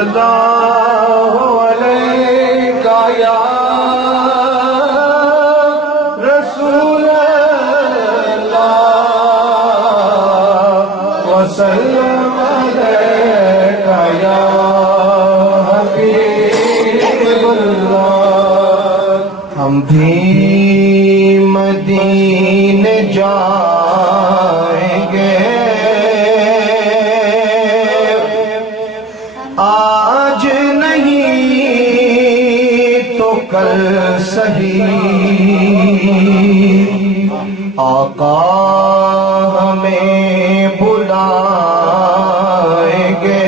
اللہ علیہ یا رسول اللہ وسلم علیہ یا حبیب اللہ۔ ہم بھی مدینے جائیں گے، آج نہیں تو کل صحیح، آقا ہمیں بلائیں گے،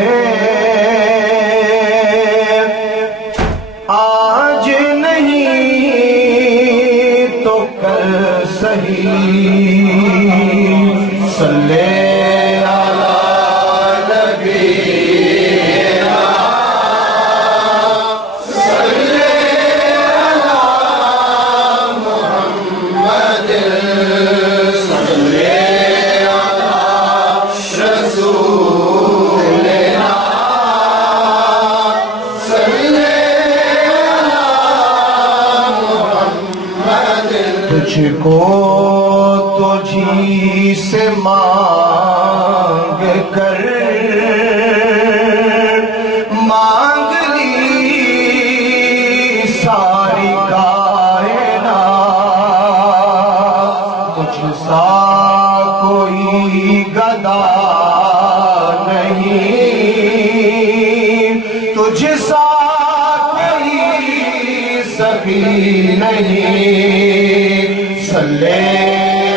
آج نہیں تو کل صحیح، صلی تجھ کو تجھی سے مانگ کر مانگ لی ساری کائنات، تجھ سا کوئی گدا نہیں، تجھ سا کوئی سخی نہیں، صلی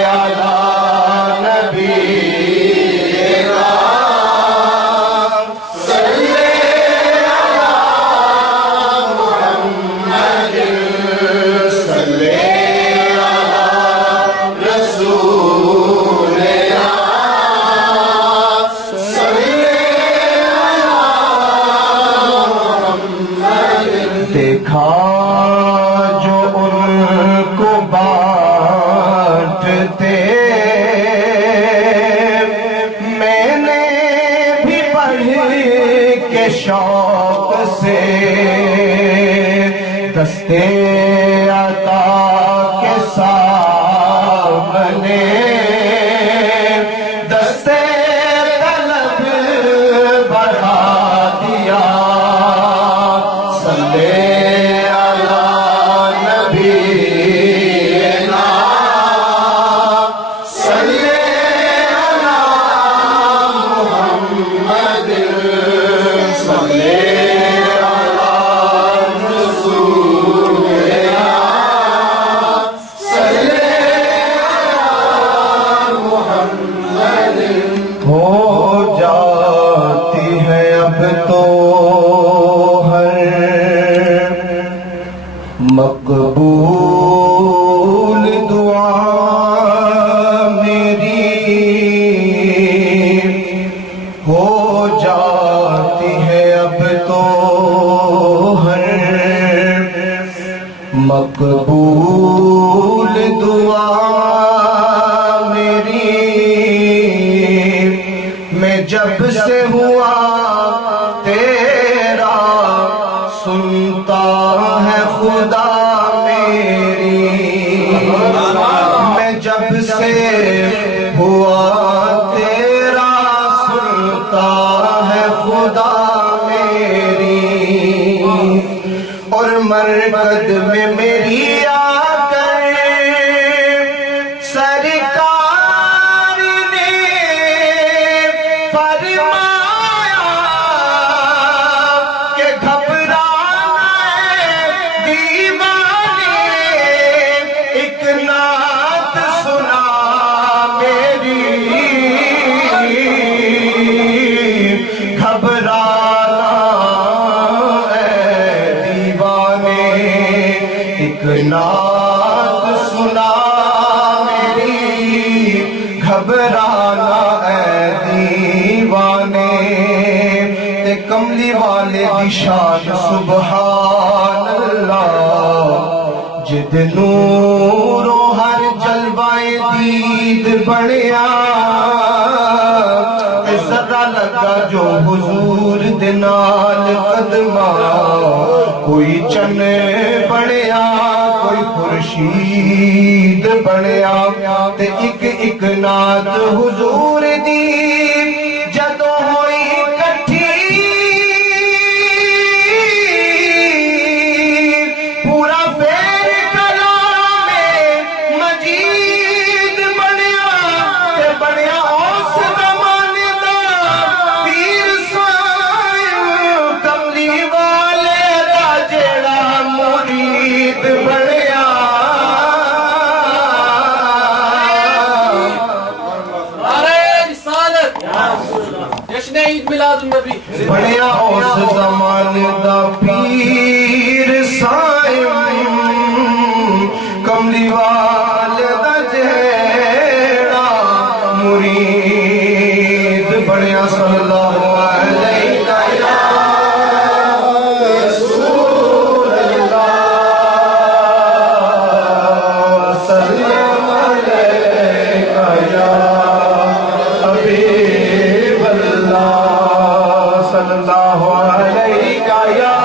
علی نبینا صلی علی محمد صلی علی رسولنا صلی علی محمد۔ دیکھا جو ان کو بانٹتے، میں نے بھی پڑھ کے شوق سے دستے عطا کے سامنے، دستے طلب بڑھا دیا، صلی ہو جاتی ہے اب تو ہر مقبول دعا میری، ہو جاتی ہے اب تو ہر مقبول دعا میری، میں جب سے ہوا تیرا سنتا ہے خدا میری، میں جب سے ہوا تیرا سنتا ہے خدا میری، اور مرکز میں میری نعت سنا میری، گھبرانا اے دیوانے، تے کملی والے دی شان سبحان اللہ، جد نورو ہر جلوائے دید بڑھیا، ذرا لگا جو حضور دے نال قدماں کوئی چن بنیا کوئی خورشید بنیا تے ایک نعت حضور دی جدوں ہوئی کٹھی پورا پھر کلام مجید بنیا تے بنیا اس زمانے دا پیر صاحب کملی والے دا جیڑا مرید بنیا جشن عید میلاد النبی بنیا اس زمانے دا پیر صاحب کملی والے دا جیڑا مرید بنیا صلی اللہ علیہ یا رسول اللہ وسلم علیکہ یا حبیب اللہ صلی اللہ علیہ یا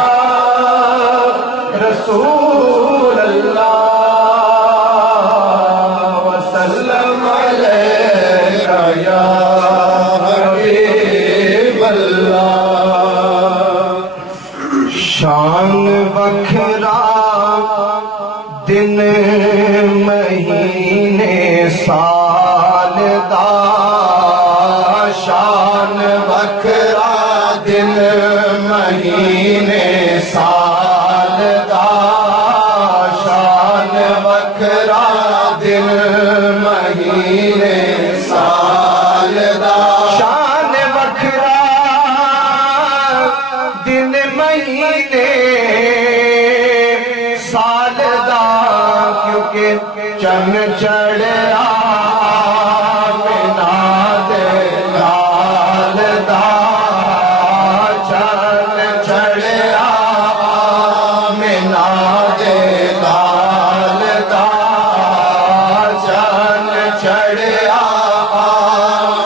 رسول اللہ وسلم علیہ یا حبیب اللہ شان بکھرا دن مہینے سال دا شان بکھرا دن مہینے سال دا شان بکھرا دن مہینے سال دا شان بکھرا دن مہینے سال دا کیونکہ چن چڑھیا بنا دے لال دا چن چڑھیا بنا دے لال دا چن چڑھیا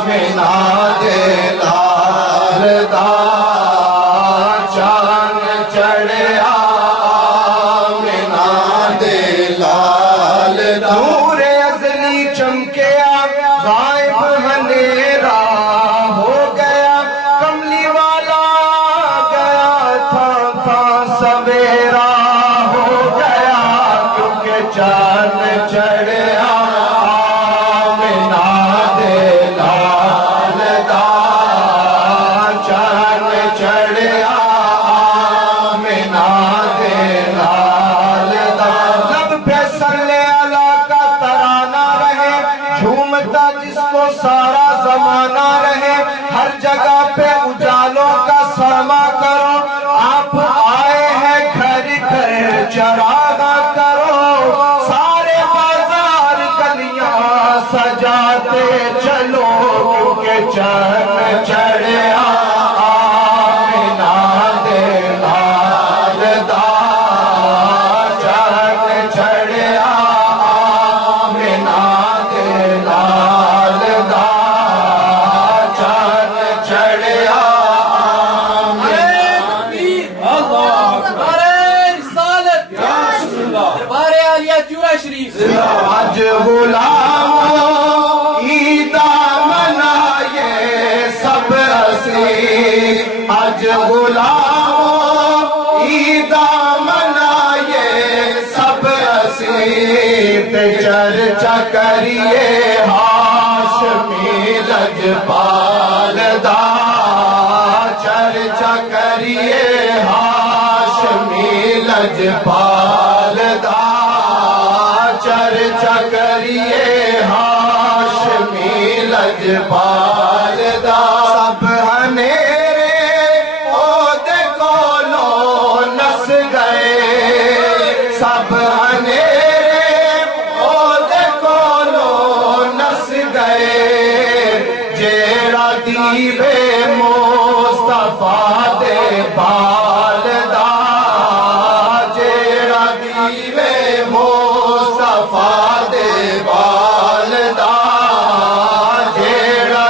بنا دے لال دا چن چڑھیا بنا دے لال دا نور ازلی چمکیا غائب اندھیرا ہو گیا کملی والا گیا تھا سویرا ہو گیا کیونکہ چاند چڑھیا بنا دے لال دا چاند چڑھیا بنا دے لال دا لب پہ صلی اللہ کا ترانہ رہے جھومتا جس کو سارا زمانہ رہے ہر جگہ پہ اجالوں کا سرما کرو آپ آئے ہیں گھر گھر چراغاں کرو سارے بازار گلیاں سجاتے چلو کیونکہ چند چڑھیا بنا دے لال دا چند چڑھیا بنا دے لال دا چند چڑھیا دربار عالیہ چورا شریف آج غلام عیدہ منائے سب اسیر آج غلام عیدہ منائے سب اسیر تے چرچا کریے ہاشمی لجپال دا چرچا کریے ہاشمی لجپال دا چرچا کریے ہاشمی لجپال دا سب ہنیرے عہدے کولو نس گئے سب ہنیرے عہدے کولو نس گئے جیڑا دیوے مصطفیٰ دے بال دا جیڑا دیوے مصطفیٰ دے بال دا جیڑا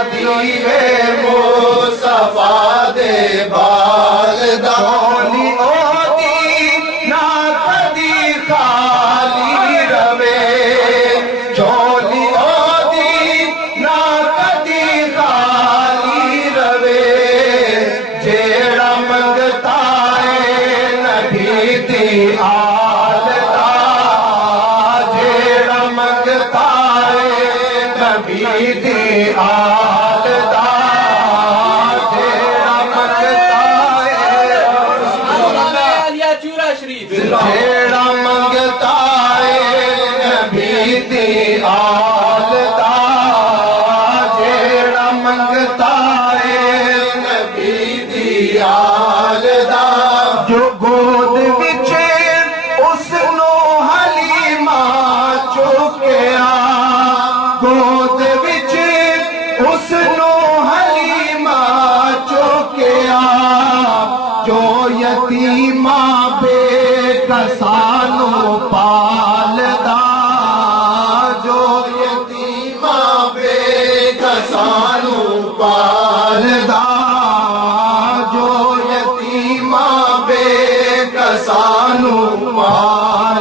جیڑا منگتا ہے نبی دی آل دا جیڑا منگتا ہے نبی دی آل دا جو گود وچ اس نو حلیمہ چکیا گود وچ اس نو حلیمہ چکیا جو یتیمہ بے کسانو پالدا جو یتیمہ بے کسانو پالدا جو یتیمہ بے کسانو پالدا